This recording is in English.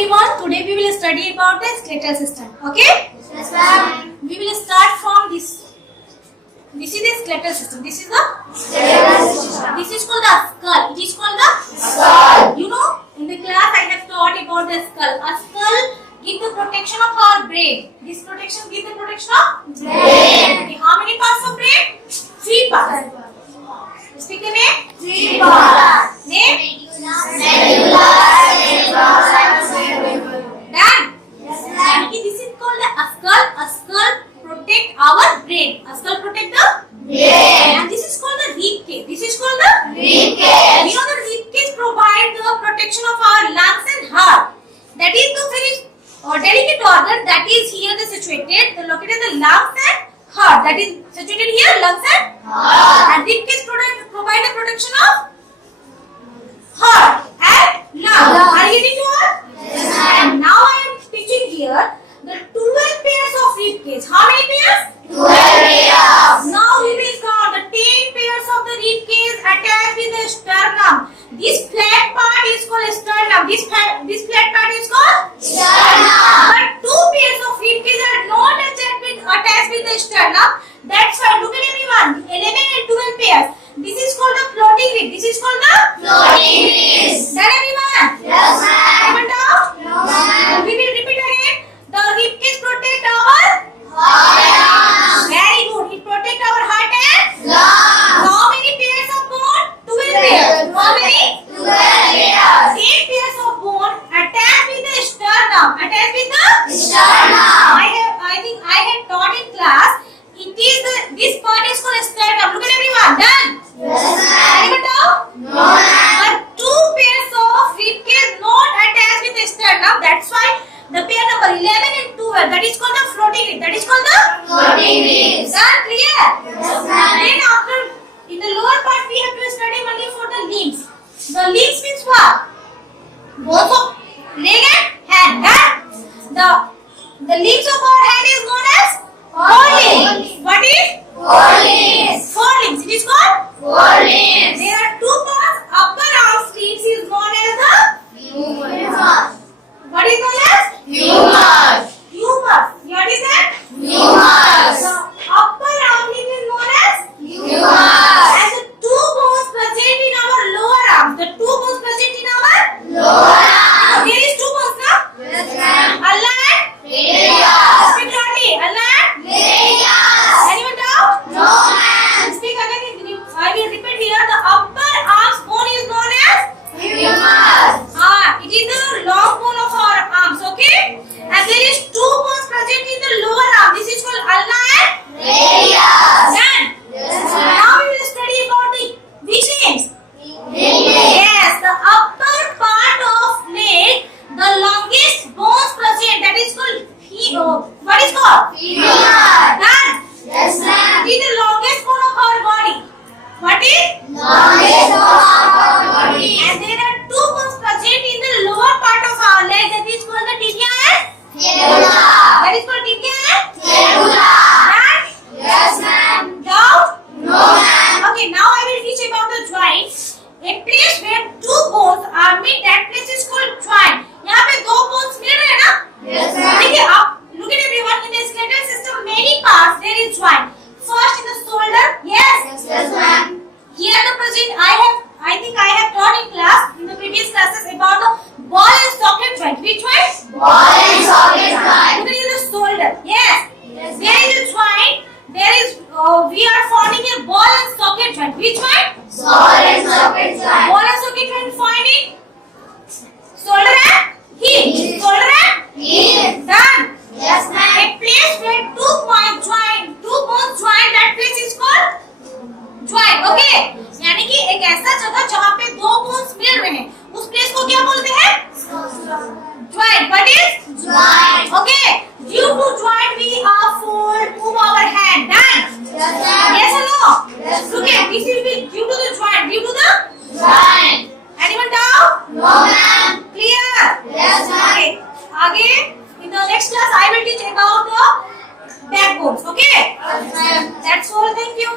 everyone, today we will study about the skeletal system. Okay? Yes, ma'am. We will start from this. This is the skeletal system. This is the Skeletal system. This is called the skull. It is called the Skull. You know, in the class I have taught about the skull. A skull gives the protection of our brain. This protection gives the protection of Brain. Okay, how many parts of brain? 3 parts. Speak the name. 3 parts. Name. Medulla, Done. Yes, ma'am. This is called a skull. A skull protect our brain. A skull protect the Brain. And this is called the rib cage. This is called the Rib We cage. know the rib cage provide the protection of our lungs and heart. That is the very delicate organ that is here situated. Located the lungs and heart. That is situated here, lungs and Heart. And rib cage provide the protection of heart and lungs. Lungs. Are you getting to all? Yes, ma'am. And now I am teaching here the 12 pairs of rib cage. How many pairs? 12 pairs. Now we will count the 10 pairs of the rib cage attached with the sternum. This flat part is called sternum. This flat part is called Sternum. But 2 pairs of rib cage are not attached with the sternum. That's why look at everyone. 11 and 12 pairs. This is called the floating rib. This is called the Floating ribs. Done everyone? Yes, ma'am. Anyone doubt? No, ma'am. We will repeat again. The rib cage protect our Heart. Very good. It protect our heart and Lungs. How many pairs of bone? 12 pairs. How many? 12 pairs. 8 pairs of bone attached with the sternum. Attached with the Sternum. I think I had taught in class. It is this part is called sternum. Look at everyone. Done. Yes, ma'am. Anyone doubt? No, ma'am. But 2 pairs of rib cage not attached with the sternum. That's why the pair number 11 and 12. That is called the floating rib. That is called the Floating ribs. Done. Clear? Yes, ma'am. Then after in the lower part we have to study only for the limbs. The limbs means what? Both of leg and hand. The limbs of our hand is known as forelimbs. What is? 4 limbs. Forelimbs. It is called. 4 limbs. There are 2 parts. Upper arm sleeves is known as the. Humerus. What is known as? Humerus. Humerus. What is that? Humerus. The upper arm limb is known as. Humerus. And the 2 bones present in our lower arms. The 2 bones present in our. Lower arm. There is 2 bones now. Yes, ma'am. Allah and. Radius. Speak loudly. Allah and. Radius. Anyone doubt? No, ma'am. Speak again. I will repeat here. The upper arms bone is known as. Humerus. It is the long bone of our arms. Okay. And there is 2 bones present in the lower arm. This is called Allah and. Radius. Done. Yes, Now we will study about the which limbs. ma'am. Yes, the upper part of leg, the longest bones present. That is called what is called? Femur. Done. Yes, ma'am. It is the longest bone of our body. What is? Longest bone of our body. And there are 2 bones present in the lower part of our leg. That is called the tibia and. Fibula. That is called tibia and. Fibula. Done. Yes, ma'am. Doubt? No, ma'am. Okay, now I will teach about the joint. A place where 2 bones are met, that place is called joint. यहाँ पे 2 bones मिल रहे हैं ना? Yes, ma'am. देखिए आप look at everyone in the skeletal system. Many parts there is joint. First in the shoulder, yes. Yes, ma'am. Here the present I think I have taught in class in the previous classes about the ball and socket joint. Which joint? Ball and socket Look joint. at the shoulder. Yes. Yes, There is a joint. There is we are forming a ball and socket joint. Which joint? Ball and socket joint. Ball and socket joint finding shoulder and hip. Hip. Shoulder and Hip. done. Yes, A ma'am. place where 2 bones join, that place is called joint. Okay. यानी कि एक ऐसा जगह जहाँ पे 2 bones मिल रहे हैं, उस place को क्या बोलते हैं? Joint. What is? Joint. Okay. Due to joint we are move our hand. Done. Yes, ma'am. Yes or no? Yes, Look at this will be due to the joint. Due to the Joint. anyone doubt? No, ma'am. Clear? Yes, ma'am. Okay. Again, in the next class, I will teach about the backbones. Okay? Yes, ma'am. That's all. Thank you.